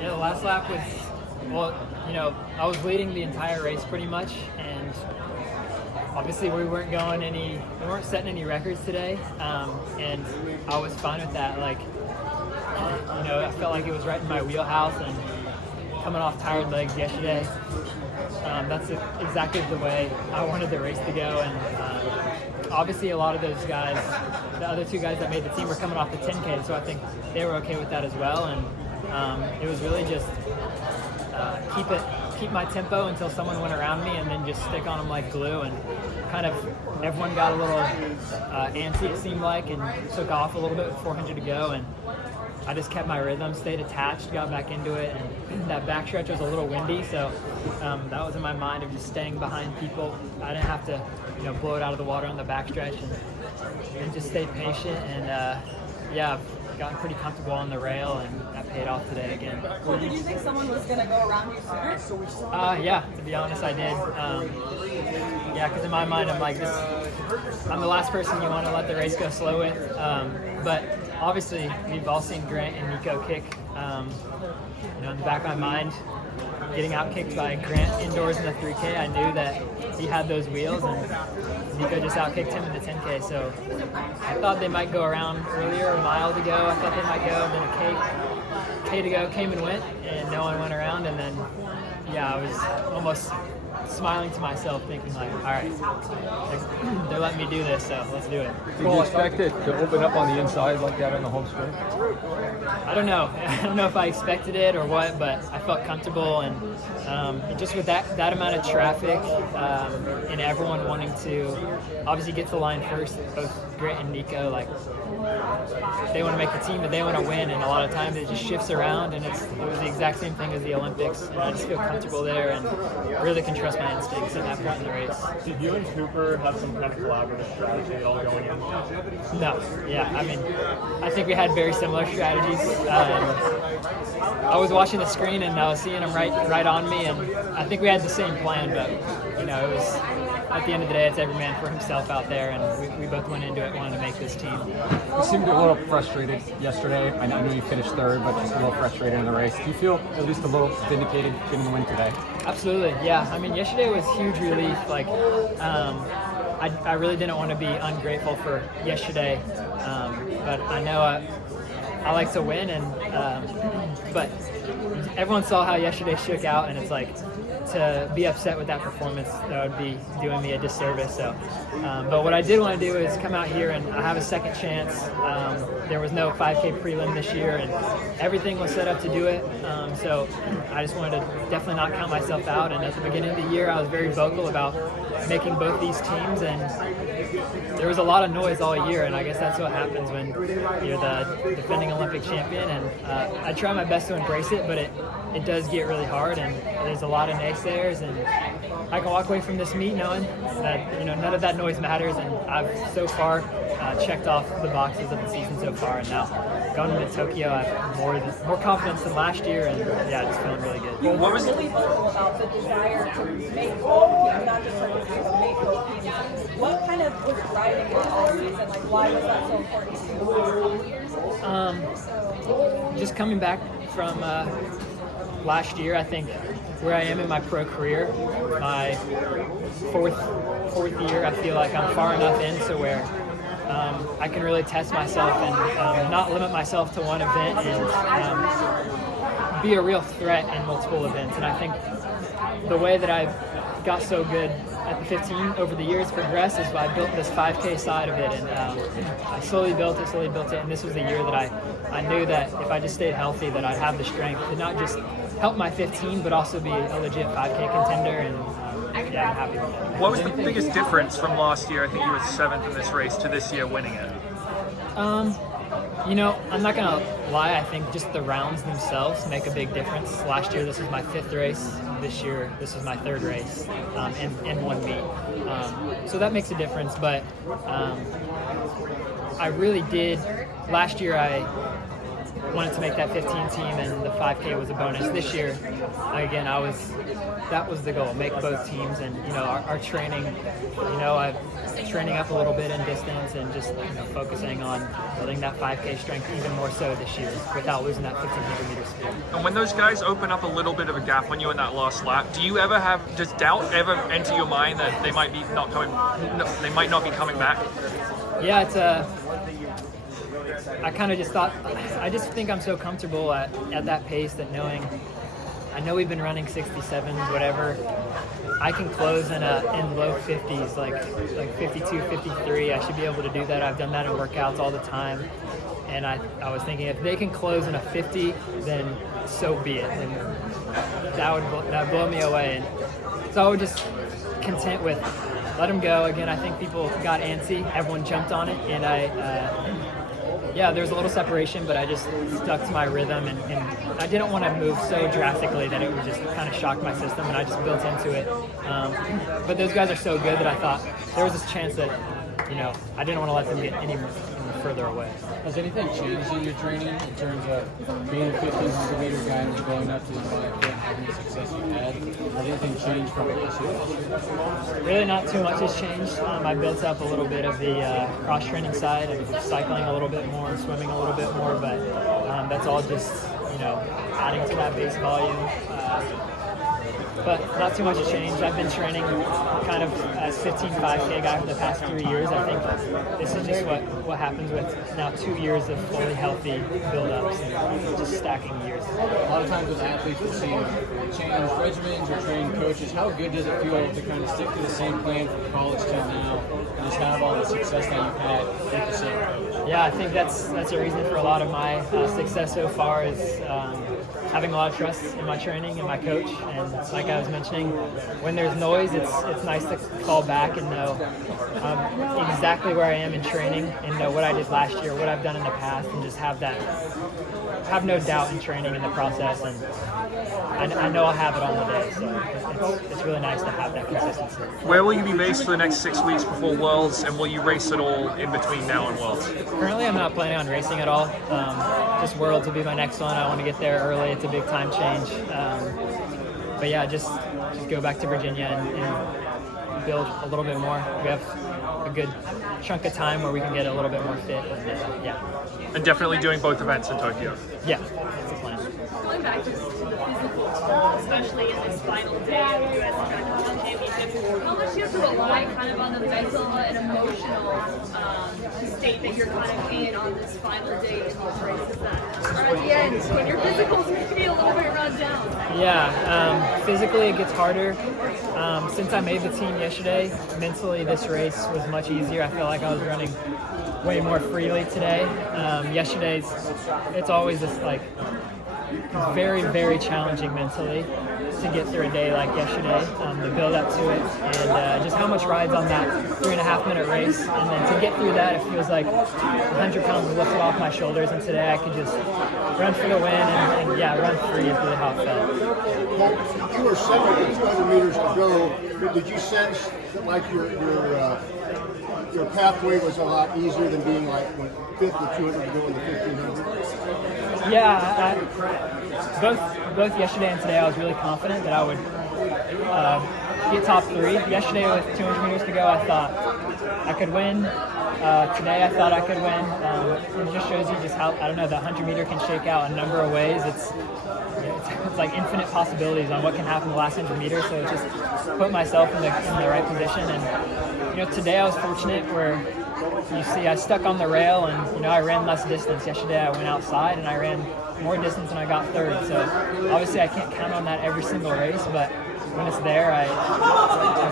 The last lap was, I was leading the entire race pretty much, and obviously we weren't setting any records today, and I was fine with that. I felt like it was right in my wheelhouse, and coming off tired legs yesterday, that's exactly the way I wanted the race to go. And obviously a lot of those guys, the other two guys that made the team, were coming off the 10K, so I think they were okay with that as well. And it was really just keep my tempo until someone went around me, and then just stick on them like glue. And kind of everyone got a little antsy, it seemed like, and took off a little bit with 400 to go. And I just kept my rhythm, stayed attached, got back into it, and that backstretch was a little windy, so that was in my mind of just staying behind people. I didn't have to, blow it out of the water on the backstretch, and just stay patient. And I've gotten pretty comfortable on the rail, and that paid off today again. Well, did you think someone was going to go around you sooner? Yeah, to be honest, I did. Because in my mind, I'm like, I'm the last person you want to let the race go slow with. But obviously, we've all seen Grant and Nico kick. In the back of my mind, getting outkicked by Grant indoors in the 3K, I knew that he had those wheels, and Nico just outkicked him in the 10K. So I thought they might go around earlier, a mile to go. I thought they might go, and then a K to go came and went, and no one went around. And then, I was almost smiling to myself, thinking like, all right, they're letting me do this, so let's do it. Did you expect it to open up on the inside like that on the home straight? I don't know. I don't know if I expected it or what, but I felt comfortable, and just with that amount of traffic, and everyone wanting to obviously get to the line first, both Grant and Nico, they want to make the team, but they want to win, and a lot of times it just shifts around, and it was the exact same thing as the Olympics, and I just feel comfortable there and really can trust my instincts at that point in the race. Did you and Cooper have some kind of collaborative strategy at all going in? No. I think we had very similar strategies. I was watching the screen, and I was seeing him right on me, and I think we had the same plan, but it was, at the end of the day, it's every man for himself out there, and we both went into it wanting to make this team. You seemed a little frustrated yesterday. I know you finished third, but just a little frustrated in the race. Do you feel at least a little vindicated getting the win today? Absolutely, yeah. Yesterday was huge relief. I really didn't want to be ungrateful for yesterday, but I know I like to win, but everyone saw how yesterday shook out, and it's like, to be upset with that performance, that would be doing me a disservice. So, but what I did want to do is come out here, and I have a second chance. There was no 5K prelim this year, and everything was set up to do it. So I just wanted to definitely not count myself out. And at the beginning of the year, I was very vocal about making both these teams, and there was a lot of noise all year, and I guess that's what happens when you're the defending Olympic champion. And I try my best to embrace it, but it does get really hard, and there's a lot of naysayers, and I can walk away from this meet knowing that none of that noise matters, and I've so far checked off the boxes of the season so far, and now going into Tokyo, I have more confidence than last year, and just feeling really good. You were really vocal about the desire to make both teams, not just participate, but make both teams. What kind of was driving it all season? Why was that so important to you the last couple years? Just coming back from last year, I think where I am in my pro career, my fourth year, I feel like I'm far enough in to where I can really test myself and not limit myself to one event, and be a real threat in multiple events. And I think the way that I've got so good at the 15 over the years progressed is I built this 5K side of it, and I slowly built it, and this was the year that I knew that if I just stayed healthy, that I'd have the strength to not just help my 15, but also be a legit 5K contender, and I'm happy with that. What was the biggest difference from last year? I think you were 7th in this race to this year winning it. I'm not going to lie. I think just the rounds themselves make a big difference. Last year, this was my 5th race. This year, this was my 3rd race in one meet. So that makes a difference. But I really did. Last year, wanted to make that 15 team, and the 5K was a bonus. This year, again, that was the goal, make both teams, and our training, I'm training up a little bit in distance and just focusing on building that 5K strength even more so this year without losing that 1,500 meter speed. And when those guys open up a little bit of a gap on you in that last lap, do you ever does doubt ever enter your mind that they might not be coming back? Yeah, it's I kind of just thought, I just think I'm so comfortable at that pace that I know we've been running 67s, whatever. I can close in low 50s, like 52, 53. I should be able to do that. I've done that in workouts all the time. And I was thinking, if they can close in a 50, then so be it. And that would blow me away. And so I would just content with let them go. Again, I think people got antsy. Everyone jumped on it, and there was a little separation, but I just stuck to my rhythm, and I didn't want to move so drastically that it would just kind of shock my system, and I just built into it. But those guys are so good that I thought there was this chance that, I didn't want to let them get any further away. Has anything changed in your training in terms of being a 1,500 meter guy and going up to the 5K, having the success you had? Has anything changed from last year? Really not too much has changed. I built up a little bit of the cross-training side and cycling a little bit more and swimming a little bit more, but that's all just, adding to that base volume. But not too much has changed. I've been training kind of as 15 5K guy for the past 3 years. I think this is just what happens with now 2 years of fully healthy build-ups and just stacking years. A lot of times with athletes, we'll see change regimens or train coaches. How good does it feel to kind of stick to the same plan from college till now and just have all the success that you've had with the same coach? Yeah, I think that's a reason for a lot of my success so far is having a lot of trust in my training and my coach. And like I was mentioning, when there's noise, it's nice to fall back and know exactly where I am in training and know what I did last year, what I've done in the past, and just have no doubt in training in the process. And I know I'll have it on the day, so it's really nice to have that consistency. Where will you be based for the next 6 weeks before Worlds, and will you race at all in between now and Worlds? Currently, I'm not planning on racing at all. Just Worlds will be my next one. I want to get there early. It's a big time change. But yeah, just go back to Virginia and build a little bit more. We have a good chunk of time where we can get a little bit more fit. And, And definitely doing both events in Tokyo. Yeah, that's the plan. Going back to the physical, especially in this final day of the U.S. Intercontinental Championship, how much do you have to rely kind of on the mental and emotional state that you're kind of in on this final day in those races that are at the end, when your physicals can be a little bit run down? Yeah, physically it gets harder. Since I made the team yesterday, mentally this race was much easier. I feel like I was running way more freely today. Yesterday's, it's always this very, very challenging mentally to get through a day like yesterday, the build up to it, and just how much rides on that 3.5 minute race, and then to get through that, it feels like 100 pounds were lifted off my shoulders, and today I could just run for the win and run free is really how it felt. Well, you were 200 meters to go. Did you sense that your pathway was a lot easier than being fifth or 200 to go in the 1500? Yeah, both yesterday and today I was really confident that I would get top 3. Yesterday with 200 meters to go, I thought I could win. Today I thought I could win. It just shows you just how, I don't know, the 100 meter can shake out a number of ways. It's like infinite possibilities on what can happen the last 100 meters, so it just put myself in the right position. And today I was fortunate where you see I stuck on the rail and I ran less distance. Yesterday I went outside and I ran more distance and I got third. So obviously I can't count on that every single race, but when it's there, I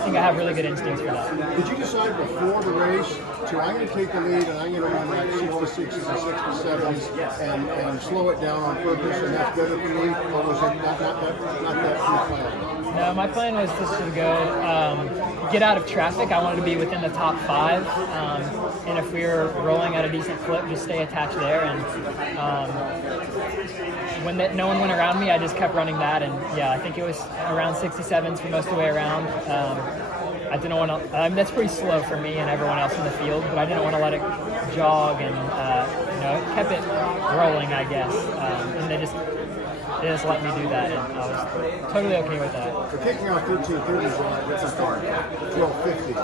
think I have really good instincts for that. Did you decide before the race I'm going to take the lead and I'm going to run like 66s and 67s and slow it down on purpose, and that's better for me, or was it not that your plan? No, my plan was just to go get out of traffic. I wanted to be within the top 5, and if we were rolling at a decent clip, just stay attached there. And when no one went around me, I just kept running that, and I think it was around 67s for most of the way around. I didn't want to. That's pretty slow for me and everyone else in the field, but I didn't want to let it jog and it kept it rolling, I guess. And they just let me do that, and I was totally okay with that. For kicking out 13:30s that's a start. 12:50.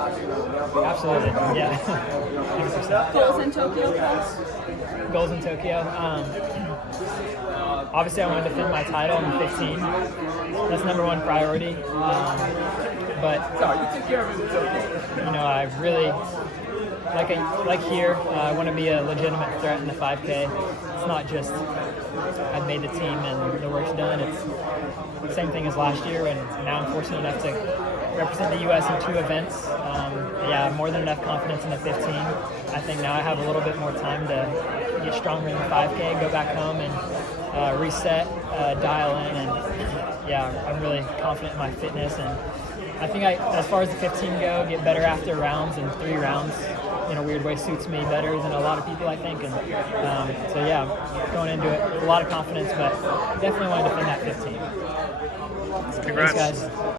Absolutely, yeah. 100%. Goals in Tokyo, Chris? Goals in Tokyo. Obviously, I want to defend my title in 15. That's number one priority. But I really like here. I want to be a legitimate threat in the 5K. It's not just I've made the team and the work's done. It's the same thing as last year, and now I'm fortunate enough to represent the U.S. in 2 events. More than enough confidence in the 15. I think now I have a little bit more time to get stronger in the 5K, go back home and reset, dial in, and I'm really confident in my fitness. And I think as far as the 15 go, get better after rounds, and 3 rounds in a weird way suits me better than a lot of people, I think. And going into it with a lot of confidence, but definitely want to defend that 15. Congrats. Thanks, guys.